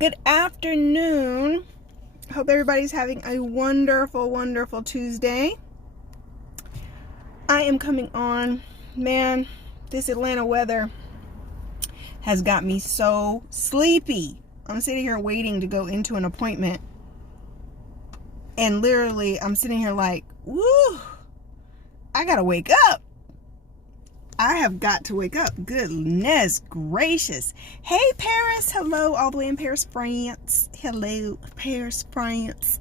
Good afternoon. Hope everybody's having a wonderful, wonderful Tuesday. I am coming on. Man, this Atlanta weather has got me so sleepy. I'm sitting here waiting to go into an appointment. And literally, I'm sitting here like, woo, I gotta wake up. I have got to wake up. Goodness gracious. Hey, Paris. Hello, all the way in Paris, France. Hello, Paris, France.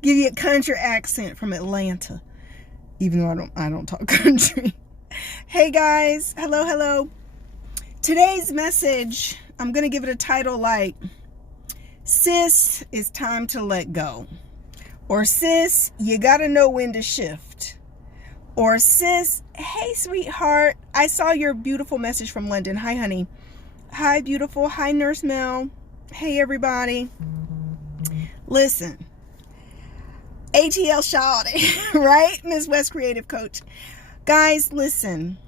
Give you a country accent from Atlanta, even though I don't talk country. Hey, guys. Hello. Today's message, I'm going to give it a title like, Sis, it's time to let go. Or, Sis, you got to know when to shift. Or, sis, hey, sweetheart, I saw your beautiful message from London. Hi, honey. Hi, beautiful. Hi, Nurse Mel. Hey, everybody. Listen, ATL Shawty, right? Ms. West Creative Coach. Guys, listen.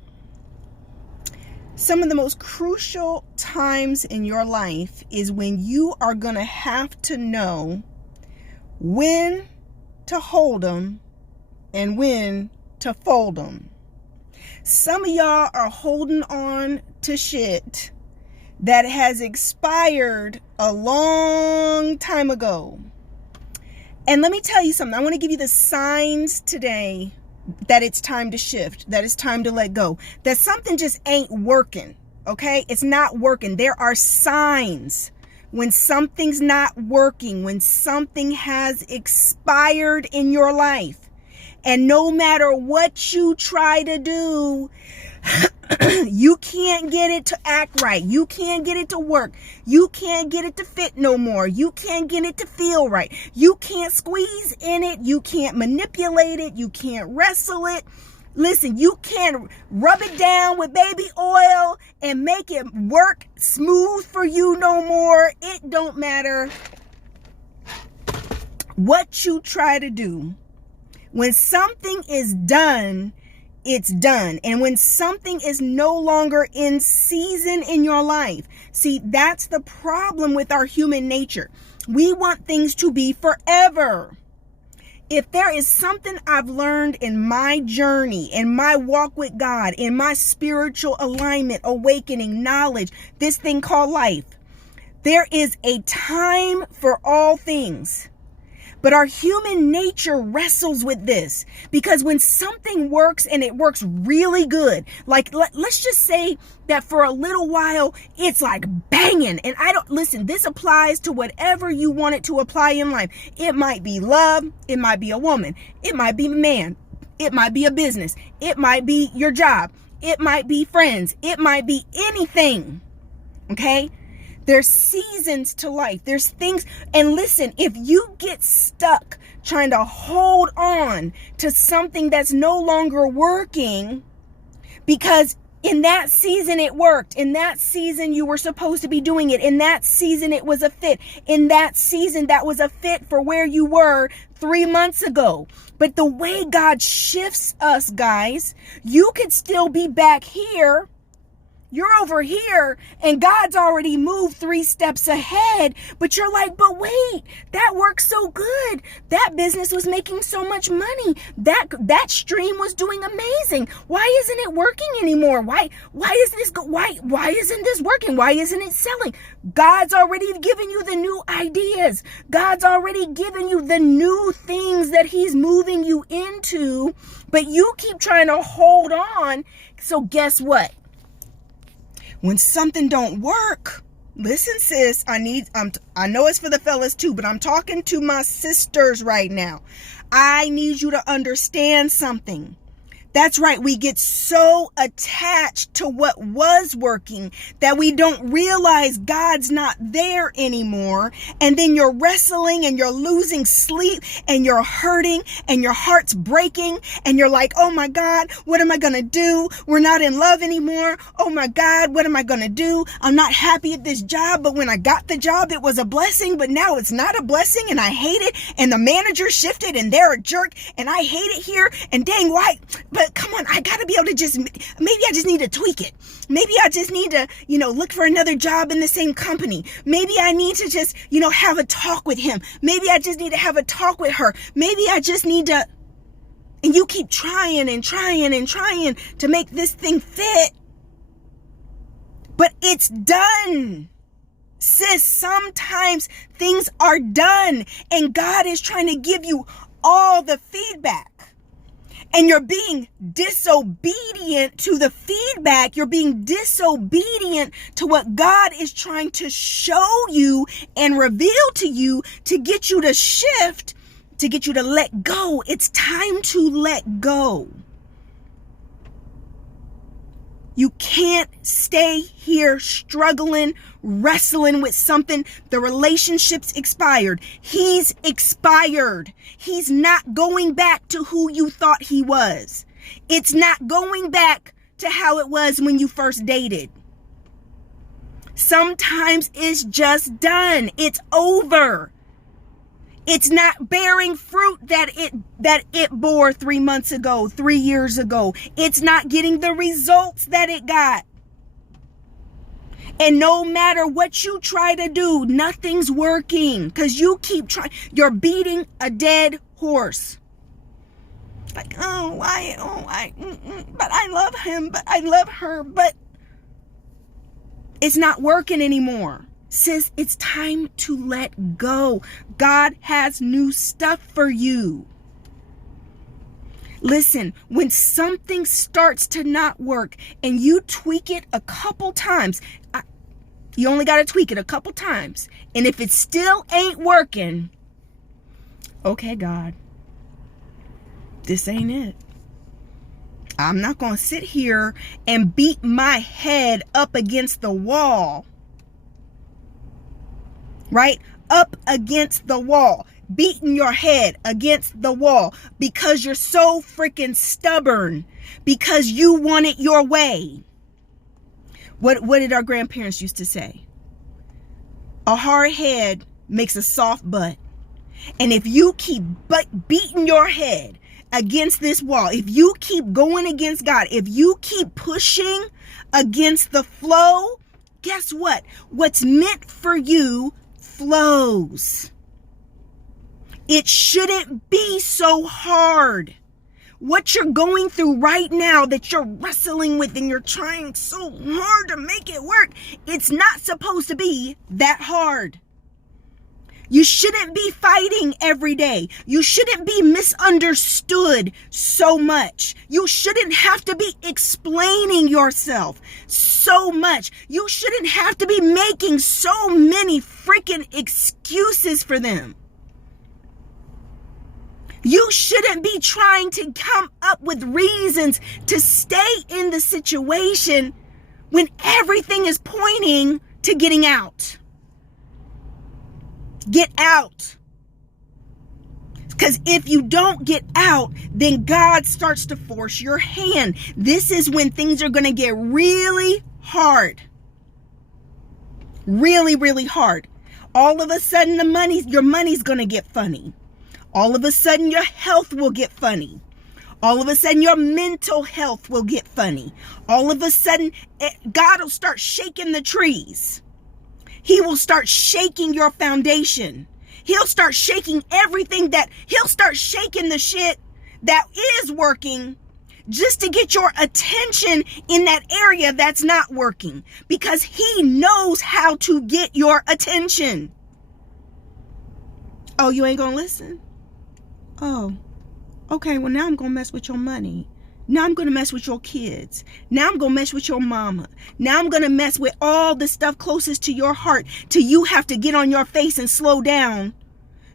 Some of the most crucial times in your life is when you are going to have to know when to hold them and when to fold them. Some of y'all are holding on to shit that has expired a long time ago. And let me tell you something. I want to give you the signs today that it's time to shift, that it's time to let go, that something just ain't working. Okay? It's not working. There are signs when something's not working, when something has expired in your life. And no matter what you try to do, you can't get it to act right. You can't get it to work. You can't get it to fit no more. You can't get it to feel right. You can't squeeze in it. You can't manipulate it. You can't wrestle it. Listen, you can't rub it down with baby oil and make it work smooth for you no more. It don't matter what you try to do. When something is done, it's done. And when something is no longer in season in your life, see, that's the problem with our human nature. We want things to be forever. If there is something I've learned in my journey, in my walk with God, in my spiritual alignment, awakening, knowledge, this thing called life, there is a time for all things. But our human nature wrestles with this because when something works and it works really good, like let's just say that for a little while, it's like banging. And listen, this applies to whatever you want it to apply in life. It might be love. It might be a woman. It might be a man. It might be a business. It might be your job. It might be friends. It might be anything. Okay? There's seasons to life. There's things. And listen, if you get stuck trying to hold on to something that's no longer working, because in that season it worked, in that season you were supposed to be doing it, in that season it was a fit, in that season that was a fit for where you were 3 months ago. But the way God shifts us, guys, you could still be back here. You're over here and God's already moved 3 steps ahead, but you're like, but wait, that worked so good. That business was making so much money. That stream was doing amazing. Why isn't it working anymore? Why isn't this working? Why isn't it selling? God's already given you the new ideas. God's already given you the new things that he's moving you into, but you keep trying to hold on. So guess what? When something don't work, listen, sis, I know it's for the fellas too, but I'm talking to my sisters right now. I need you to understand something. That's right. We get so attached to what was working that we don't realize God's not there anymore. And then you're wrestling and you're losing sleep and you're hurting and your heart's breaking and you're like, oh my God, what am I going to do? We're not in love anymore. Oh my God, what am I going to do? I'm not happy at this job, but when I got the job, it was a blessing, but now it's not a blessing and I hate it. And the manager shifted and they're a jerk and I hate it here. And dang, why? but come on, I gotta be able to maybe I just need to tweak it. Maybe I just need to, look for another job in the same company. Maybe I need to just, have a talk with him. Maybe I just need to have a talk with her. Maybe I just need to, and you keep trying and trying and trying to make this thing fit. But it's done. Sis, sometimes things are done and God is trying to give you all the feedback. And you're being disobedient to the feedback. You're being disobedient to what God is trying to show you and reveal to you to get you to shift, to get you to let go. It's time to let go. You can't stay here struggling, wrestling with something. The relationship's expired. He's expired. He's not going back to who you thought he was. It's not going back to how it was when you first dated. Sometimes it's just done. It's over. It's not bearing fruit that it bore 3 months ago, 3 years ago. It's not getting the results that it got. And no matter what you try to do, nothing's working because you keep trying. You're beating a dead horse. Like, but I love him, but I love her, but it's not working anymore. Sis, it's time to let go. God has new stuff for you. Listen, when something starts to not work and you tweak it a couple times, you only got to tweak it a couple times. And if it still ain't working, okay, God, this ain't it. I'm not going to sit here and beat my head up against the wall. Right? Up against the wall. Beating your head against the wall because you're so freaking stubborn. Because you want it your way. What did our grandparents used to say? A hard head makes a soft butt. And if you keep beating your head against this wall, if you keep going against God, if you keep pushing against the flow, guess what? What's meant for you flows. It shouldn't be so hard. What you're going through right now that you're wrestling with and you're trying so hard to make it work, it's not supposed to be that hard. You shouldn't be fighting every day. You shouldn't be misunderstood so much. You shouldn't have to be explaining yourself so much. You shouldn't have to be making so many freaking excuses for them. You shouldn't be trying to come up with reasons to stay in the situation when everything is pointing to getting out. Get out. Because if you don't get out, then God starts to force your hand. This is when things are going to get really hard. Really, really hard. All of a sudden, your money's going to get funny. All of a sudden, your health will get funny. All of a sudden, your mental health will get funny. All of a sudden, God will start shaking the trees. He will start shaking your foundation. He'll start shaking he'll start shaking the shit that is working just to get your attention in that area that's not working. Because he knows how to get your attention. Oh, you ain't gonna listen? Oh, okay, well now I'm gonna mess with your money. Now I'm going to mess with your kids. Now I'm going to mess with your mama. Now I'm going to mess with all the stuff closest to your heart till you have to get on your face and slow down.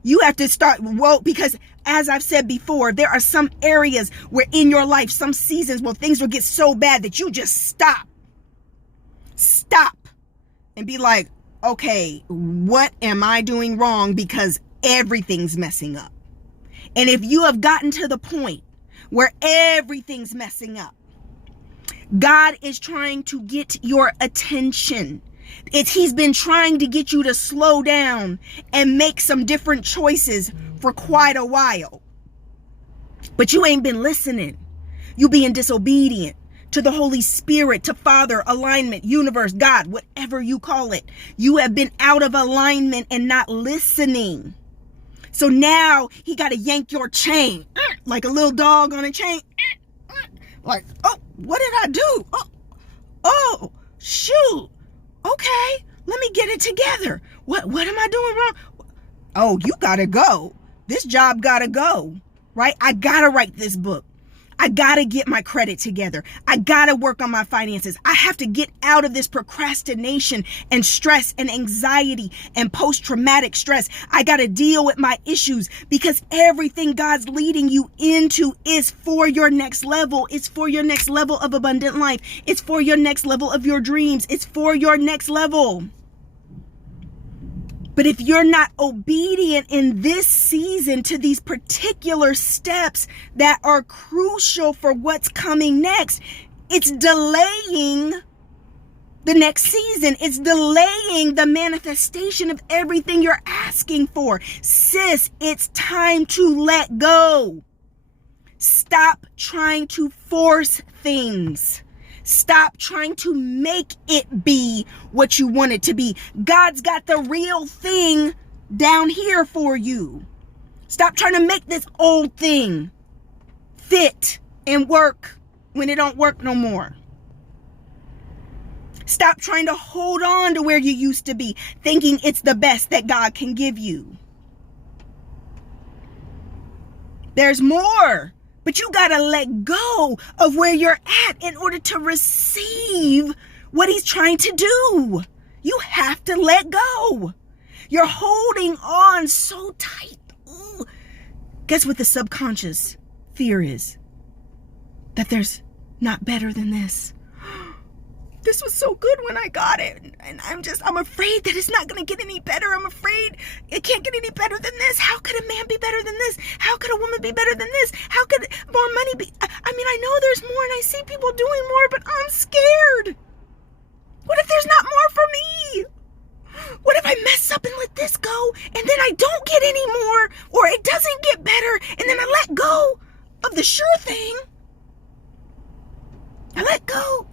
You have to start, because as I've said before, there are some areas where in your life, some seasons where things will get so bad that you just stop. Stop and be like, okay, what am I doing wrong? Because everything's messing up. And if you have gotten to the point where everything's messing up, God is trying to get your attention. He's been trying to get you to slow down and make some different choices for quite a while. But you ain't been listening. You being disobedient to the Holy Spirit, to Father, alignment, universe, God, whatever you call it. You have been out of alignment and not listening. So now he got to yank your chain like a little dog on a chain. Like, oh, what did I do? Oh, shoot. Okay, let me get it together. What am I doing wrong? Oh, you got to go. This job got to go, right? I got to write this book. I got to get my credit together. I got to work on my finances. I have to get out of this procrastination and stress and anxiety and post-traumatic stress. I got to deal with my issues, because everything God's leading you into is for your next level. It's for your next level of abundant life. It's for your next level of your dreams. It's for your next level. But if you're not obedient in this season to these particular steps that are crucial for what's coming next, it's delaying the next season. It's delaying the manifestation of everything you're asking for. Sis, it's time to let go. Stop trying to force things. Stop trying to make it be what you want it to be. God's got the real thing down here for you. Stop trying to make this old thing fit and work when it don't work no more. Stop trying to hold on to where you used to be, thinking it's the best that God can give you. There's more. But you got to let go of where you're at in order to receive what he's trying to do. You have to let go. You're holding on so tight. Ooh. Guess what the subconscious fear is? That there's not better than this. This was so good when I got it. And I'm afraid that it's not going to get any better. I'm afraid it can't get any better than this. How could a man be better than this? How could a woman be better than this? How could more money be? I mean, I know there's more and I see people doing more, but I'm scared. What if there's not more for me? What if I mess up and let this go and then I don't get any more, or it doesn't get better and then I let go of the sure thing? I let go.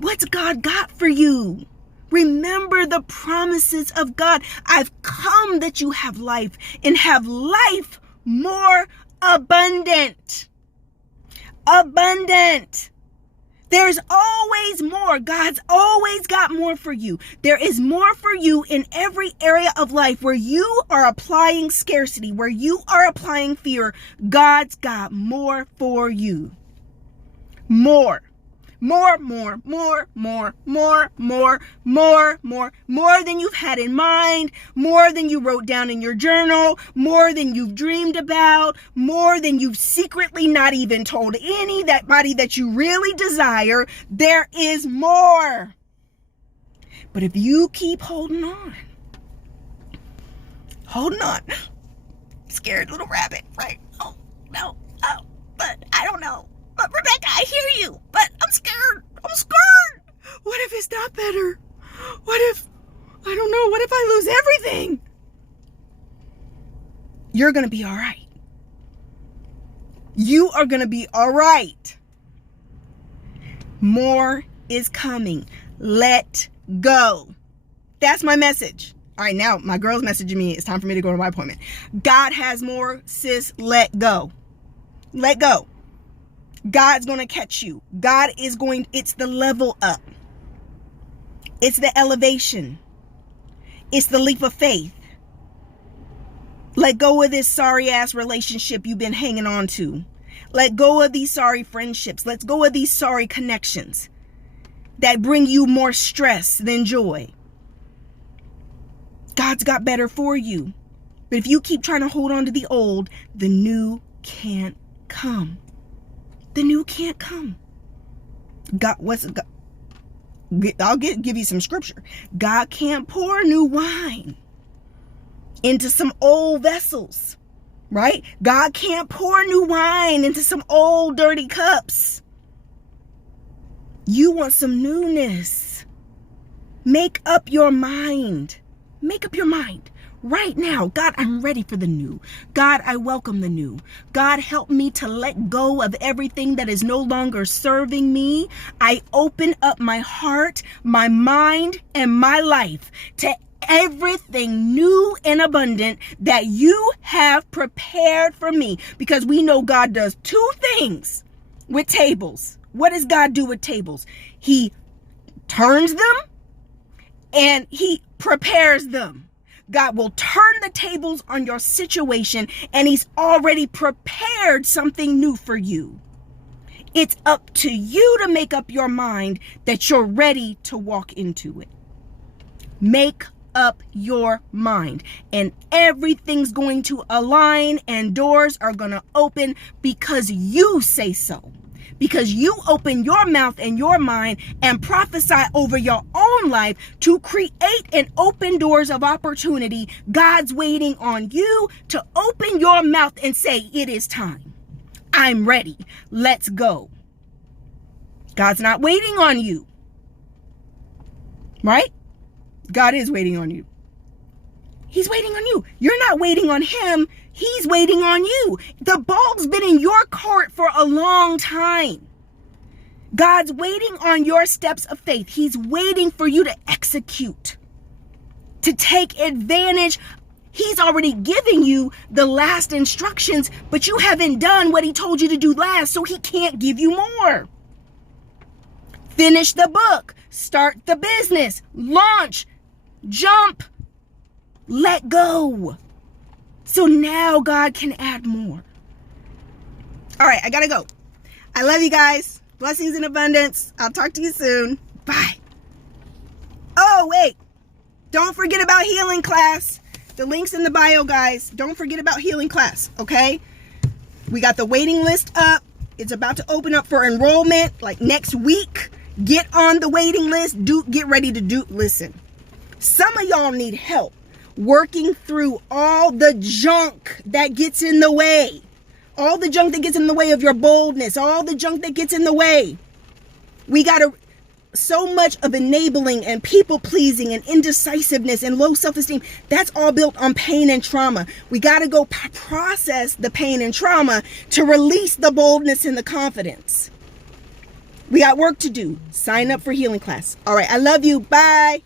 What's God got for you? Remember the promises of God. I've come that you have life and have life more abundant. Abundant. There's always more. God's always got more for you. There is more for you in every area of life where you are applying scarcity, where you are applying fear. God's got more for you. More. More than you've had in mind, more than you wrote down in your journal, more than you've dreamed about, more than you've secretly not even told anybody that you really desire. There is more. But if you keep holding on, scared little rabbit, right? Oh, no, but I don't know. But Rebecca, I hear you, but I'm scared. What if it's not better? What if I lose everything? You're going to be all right. You are going to be all right. More is coming. Let go. That's my message. All right, now my girl's messaging me. It's time for me to go to my appointment. God has more, sis. Let go. Let go. God's going to catch you. It's the level up. It's the elevation. It's the leap of faith. Let go of this sorry ass relationship you've been hanging on to. Let go of these sorry friendships. Let go of these sorry connections that bring you more stress than joy. God's got better for you. But if you keep trying to hold on to the old, the new can't come. The new can't come. I'll give you some scripture. God can't pour new wine into some old vessels, right? God can't pour new wine into some old dirty cups. You want some newness. Make up your mind. Make up your mind. right now. God, I'm ready for the new. God, I welcome the new. God, help me to let go of everything that is no longer serving me. I open up my heart, my mind, and my life to everything new and abundant that you have prepared for me. Because we know God does two things with tables. What does God do with tables? He turns them and he prepares them. God will turn the tables on your situation, and he's already prepared something new for you. It's up to you to make up your mind that you're ready to walk into it. Make up your mind, and everything's going to align and doors are going to open because you say so. Because you open your mouth and your mind and prophesy over your own life to create and open doors of opportunity. God's waiting on you to open your mouth and say, it is time. I'm ready. Let's go. God's not waiting on you. Right? God is waiting on you. He's waiting on you. You're not waiting on him. He's waiting on you. The ball's been in your court for a long time. God's waiting on your steps of faith. He's waiting for you to execute, to take advantage. He's already giving you the last instructions, but you haven't done what he told you to do last, so he can't give you more. Finish the book. Start the business. Launch. Jump. Let go. So now God can add more. All right, I gotta go. I love you guys. Blessings in abundance. I'll talk to you soon. Bye. Oh, wait. Don't forget about healing class. The link's in the bio, guys. Don't forget about healing class, okay? We got the waiting list up. It's about to open up for enrollment like next week. Get on the waiting list. Get ready to do. Listen, some of y'all need help working through all the junk that gets in the way. All the junk that gets in the way of your boldness. All the junk that gets in the way. We got so much of enabling and people pleasing and indecisiveness and low self-esteem. That's all built on pain and trauma. We got to go process the pain and trauma to release the boldness and the confidence. We got work to do. Sign up for healing class. All right. I love you. Bye.